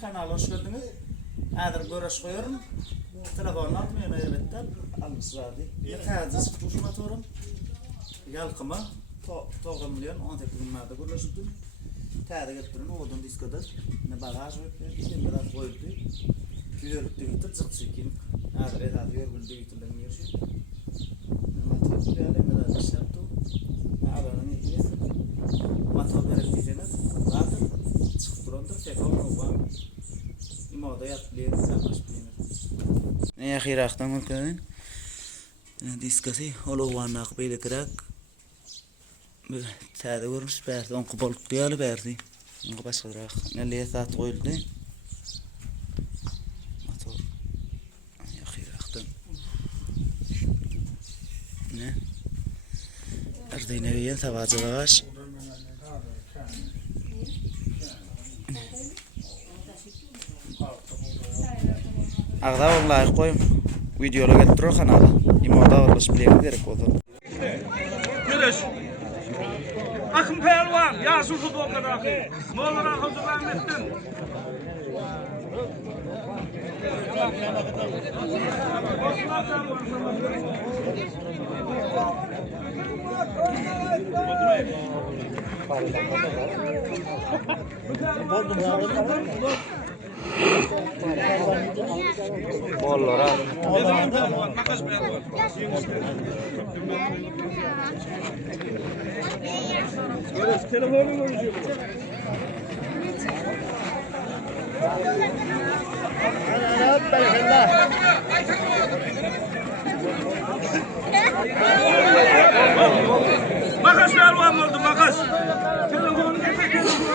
kanala hoş geldiniz. Adır görüş koyuyorum. Telefonla atmayın elbette. Almışlardı. Yetersiz tutuşum atıyorum. Yalkıma 9 milyon 18 milyonda görüştüm. Təhdə getdirin odun diskoda. Ne bagaj var, ne biraz koydu. Yürüdü gitti çıksın. Adır etadı yorgun değildiler yiyorsun. Matı böyle biraz işyaptı. Adanın ikisi. Matı gerektiğiniz zaten çıkıp durumda tekrar var. İmoda yapılıyor, yapışmıyor. Ne ahiraktan mümkün? Diskasi, oluğanlar böyle kırak. Təhdə görmüş, bərdi, onu qıbalıp diyalı bərdi. Onu başqa qıraq. Nəliyə saat qoyuldu. Motor. Ahiraktan. Ne? Erdeyne beyen savacı ağaç. Ağda vallahi koyum. Videola getiriyor kanala. İmoda olmuş bileyim gerek oldu. Görüş. Akın Pehlivan, yaşı tuttu o kadar akı. Moğollara hazırlan ettin. Bollara. Makas Pehlivan. Görüş, telefonu görüşüyor. Makas Pehlivan oldu, makas. Telefonu getir.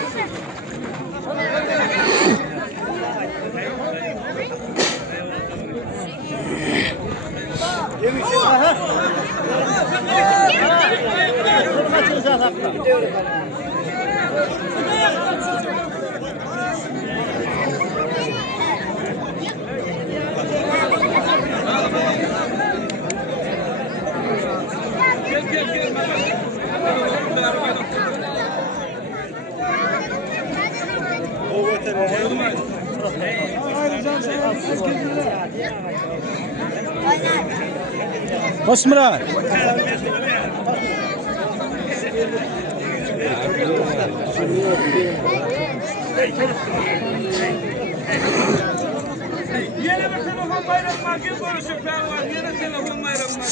Kosmra. Yine bir telefon bayramına gel görüşün Pehlivan. Yine telefon bayramına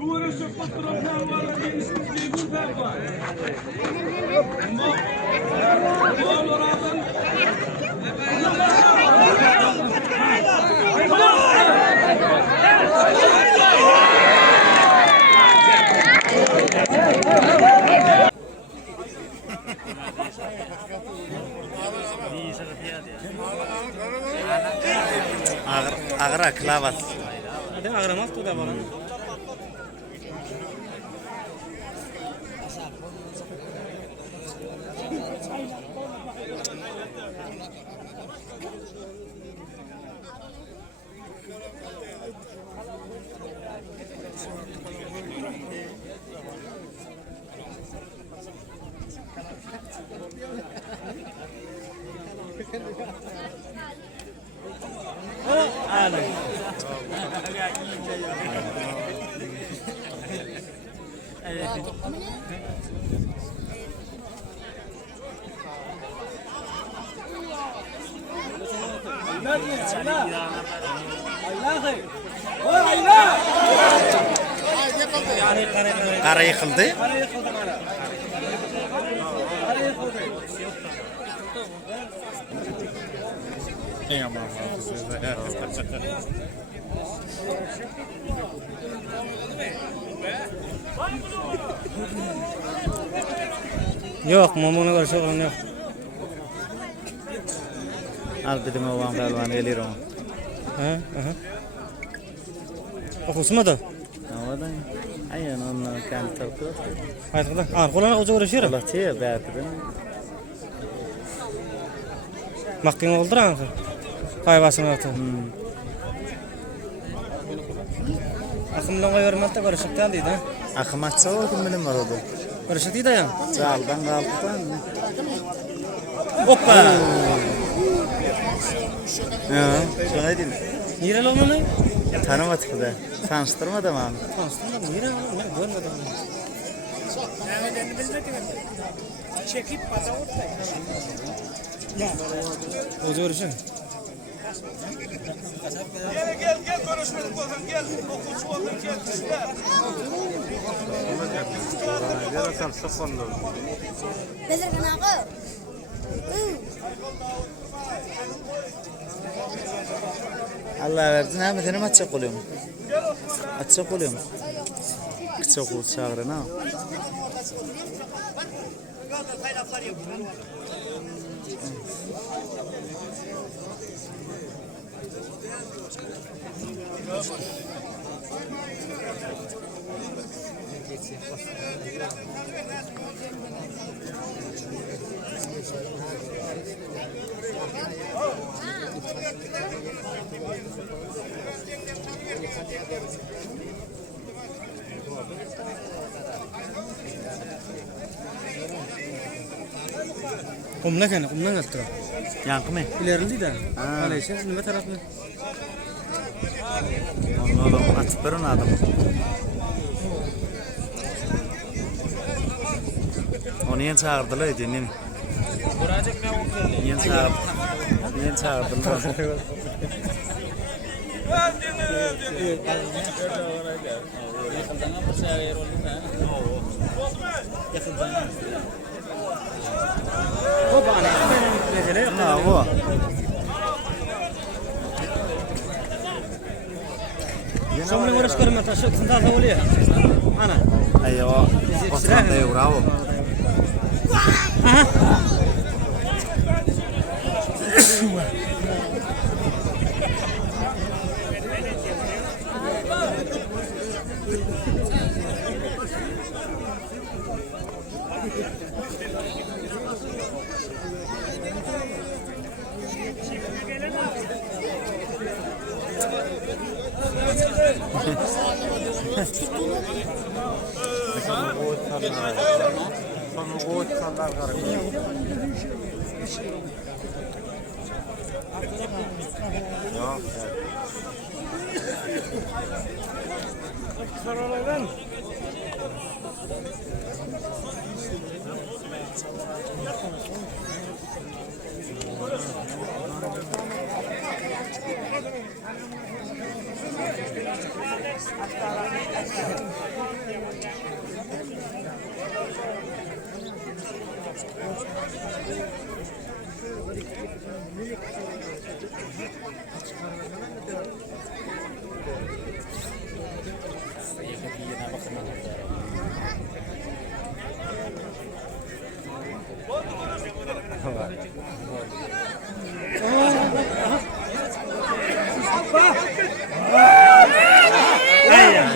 Bu arası patron Pehlivan'la değilsiniz Ceyhun Pehlivan. Moğollardan Agra klavat. Ada agramas tuh kabar. Qara yıkıldı. Yok, mamona karşı olan yok. Al dedim oğlan pelvan gelirim. Ha, aha. Okusma da. Havadan. Aynen ondan kendi tarafı. Haydi lan. Arkalarına oca uğraşıyor. Allah tiye belki. Maktin oldur anka. Kayvasını atı. Akımdan koyuyorum da karışıktan deydi ha. Akım açsa o kim bilim var oldu. Karışık deydi ya. Sağdan kalktan. Hoppa. Ya, şöyle değil. Nereli olmanı? Tanımadık da. Tanıştırmadım abi. Tanıştırma da nereli olmanı? Görmedim. Çekip pata ortaya. Oca uğraşıyor. Gel görüşmedik bakalım gel. Okuçu oldun gel kişiler. Yarasam sıfırlı. Belirgen ağa. Allah versin hem benim açık oluyor mu? Açık oluyor mu? Kısa kul çağırın ha. Kumla kan, kumla ngatro. Yankı mı? İlerildi de. Ha. Malaysia ne taraf mı? Oğlum açık bir adam. Onu yeni çağırdılar edinin. Yeni çağırdılar. Yeni çağırdılar. Hoppa ana. Necele yok. Ha o. Şomle uğraş görme taşı sında da oluyor. Ana. Ayyo. Osman da bravo. Aha.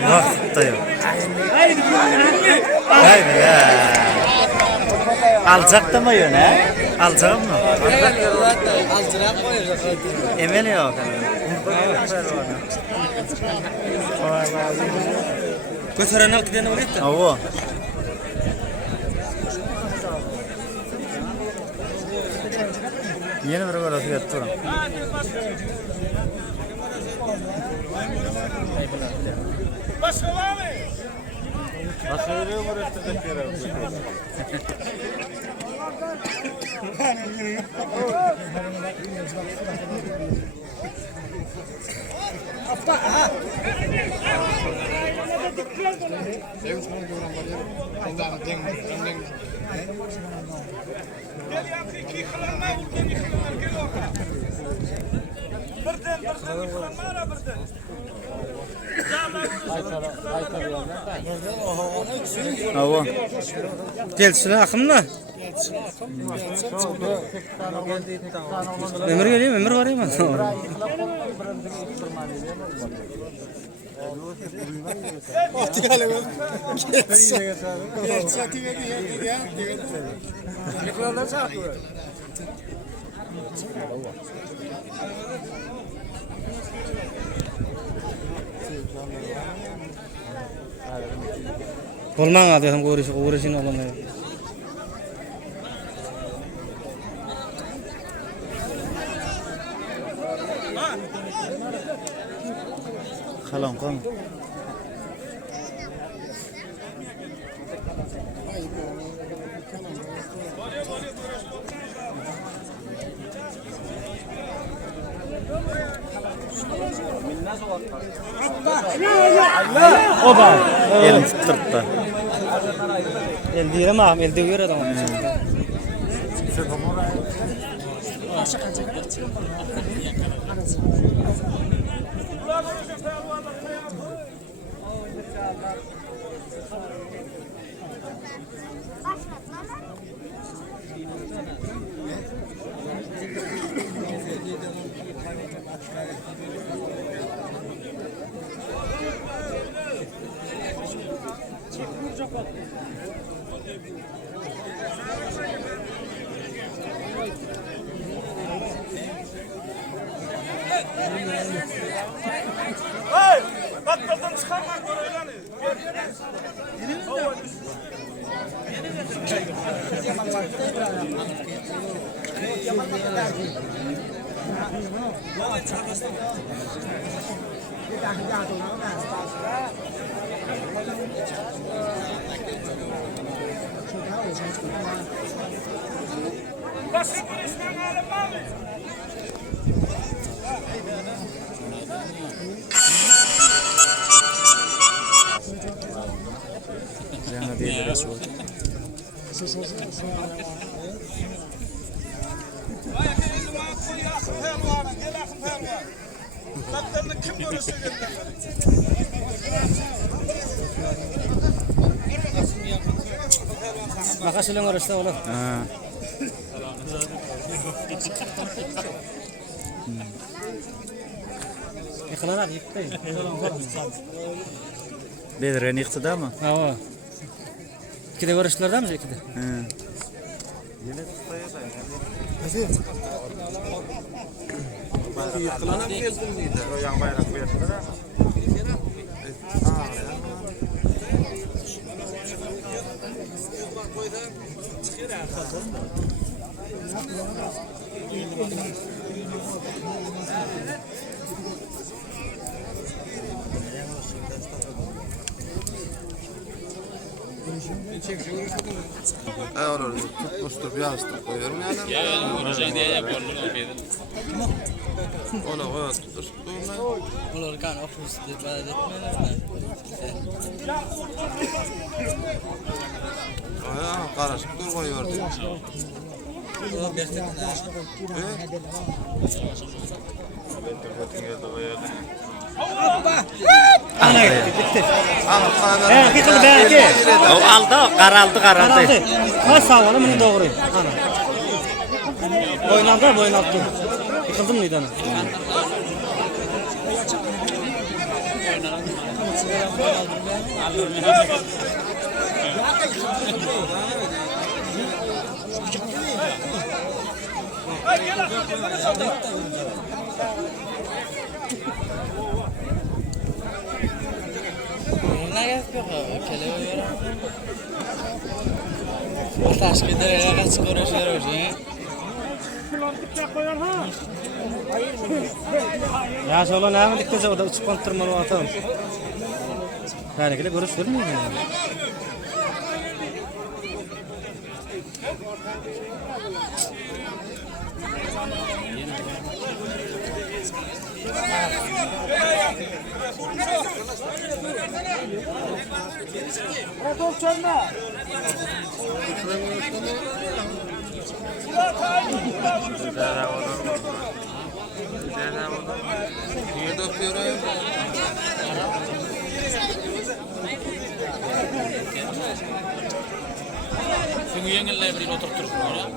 Vakit da yok. Haydi ya. Alacak da mı yön ha? Alacak mı? Altırak koyacak. Emel yok. Götüren al giden oluyor da. Avo. Yeni bir gol atıyor turan. Başka var mı? Gel ya, iki kalanma, gel ya. birden mara birden. Hava. Gelsinler akımla. Ömür geliyor, ömür var ya. Olman adı hem uğraşın olanlar. Kalan kan. Oba. Elini tutturttu. El direm ağam, el diyor adam. Hey! Batmadan çıkarmak böyle. Basit bir işten alalım mı? Yana değil de şu. Kim görürse Makasıyla uğraştı oğlum. Ha. Yıkılan abi yıktı. Bedren iktida mı? Hava. İkide uğraştılar mı ikide? He. Yıkılanıp geldin miydi? O yan bayrak bu yapılır ama. Olur, tutmuştur, yastık koyuyorum yani. Ya uğraşan diye yapıyorlar Ona koyar tutur. Onlar kan ofis ibadet etmeler. Aya karışık dur koyuyor diyor. O beklettiler. Ana gitti. Ana He, yıkıldı belki. O aldı, karaldı. Ha sağ olun, bunu doğru. Ana. Boynaldı. Yıkıldın mıydı ana? Ne yapıyor? Kelebeği var. O taş gider, kaç konuşuyor o şey. Ya şöyle ne yaptık da o da uçup kontırmalı atalım. Yani kile görüş vermiyor mu? Niye döküyor ayol? Şunu yengille bir oturttursun oraya.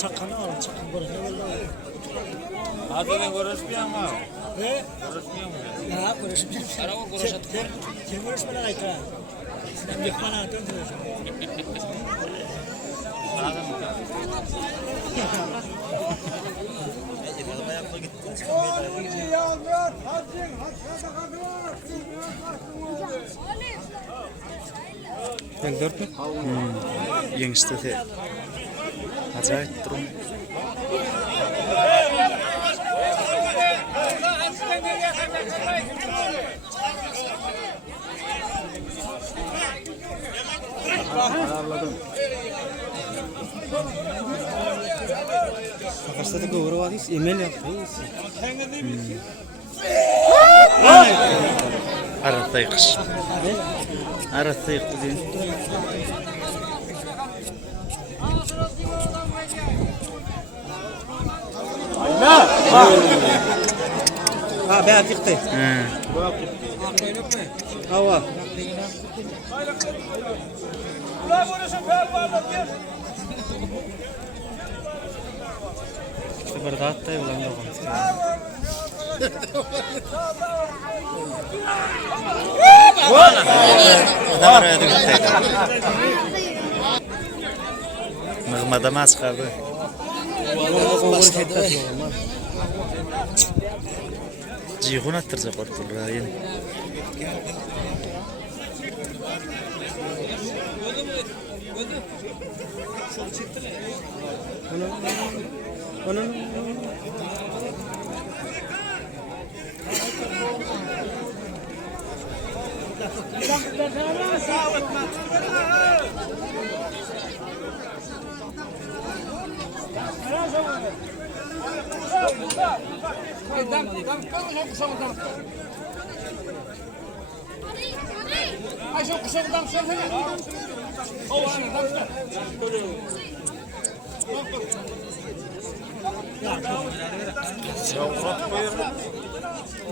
Çakanı alın, çakan buraya. Hadi ben görüşmeyeyim mi? He? Görüşmeyeyim mi? Ya konuşmuyor. Araba görüşelim. Kim konuşmalar ayta? Sen bir bana atın. Ben dört mü? Yengişte de. Acayip durum. Arkadaşlar da doğru var. Emel yaptı. Arada yıkış. Arada yıktı diye. Ha ben çıktı. He. Hava. Ulan görüşün pehlivanlar gel. İşte bir dağıt da ulan yok. Adam oraya da gitti. Mıgmada mı çıkardı? Cihun attıracak ortalığa yine.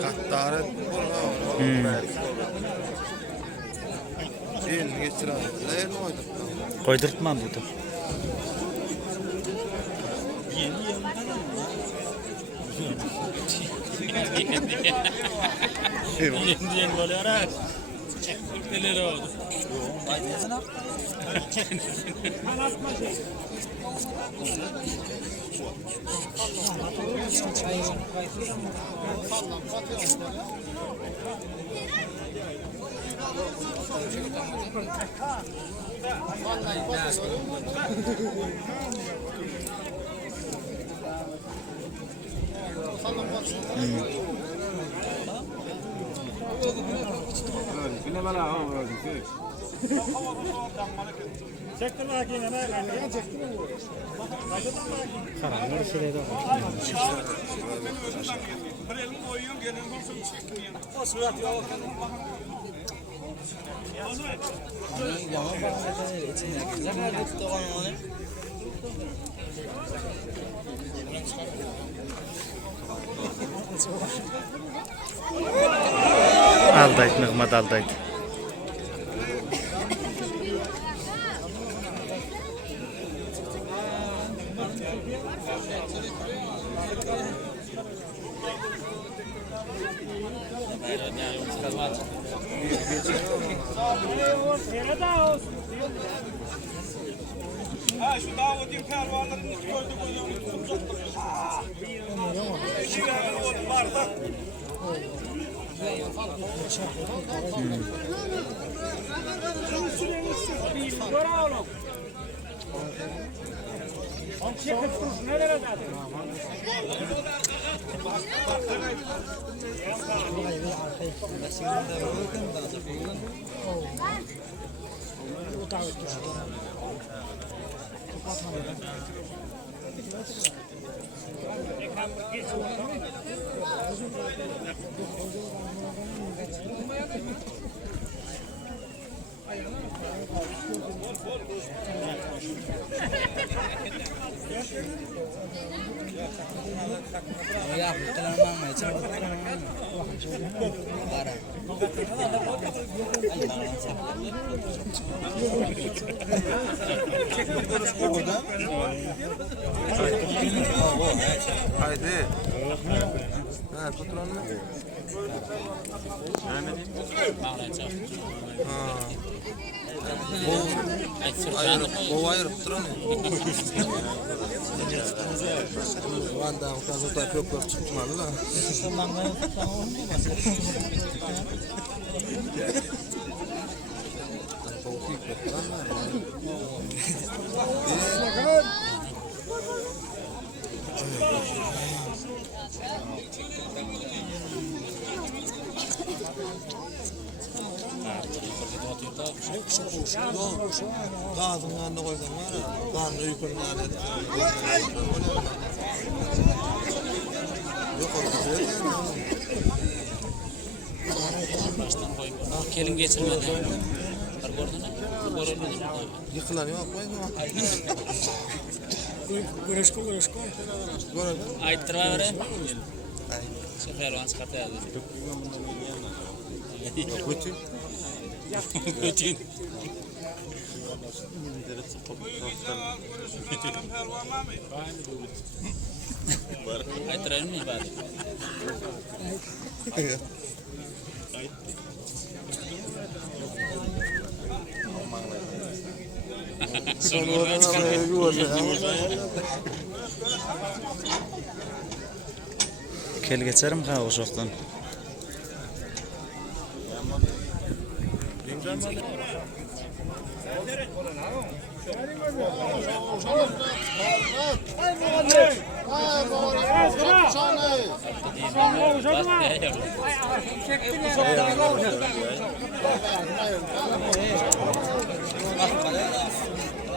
Kattarı elini geçir abi. Elini oydur. Koydurtmam burada. Yeni böyle ara. Neler oldu? Karanlık şuraya da. Aldaydı, Mıgmada aldaydı. Ha şu Davut'un pehlivanlarını gördük o yavrum. İki tane o bardak. Dora oğlum. Çekip dursun nereye geldi? Ya kurtulamam mı? Bara. Haydi. Ha, patron mu? Bu ayırıp duran ya. Vanda o kadar yok çıkmalı la. Gazın yanında koysan var ya, gazın uykunun yanında. Yok o güzel yani. Kelin geçirmedi. Yıkılan yok mu? Görüşkü. Görelim. Ayttıra vere. Sefer vans kataya. Kötü. Kötü. Ayttıra mı bari? Sonra oraya yuvarlaya. Kel geçerim ha uşaktan.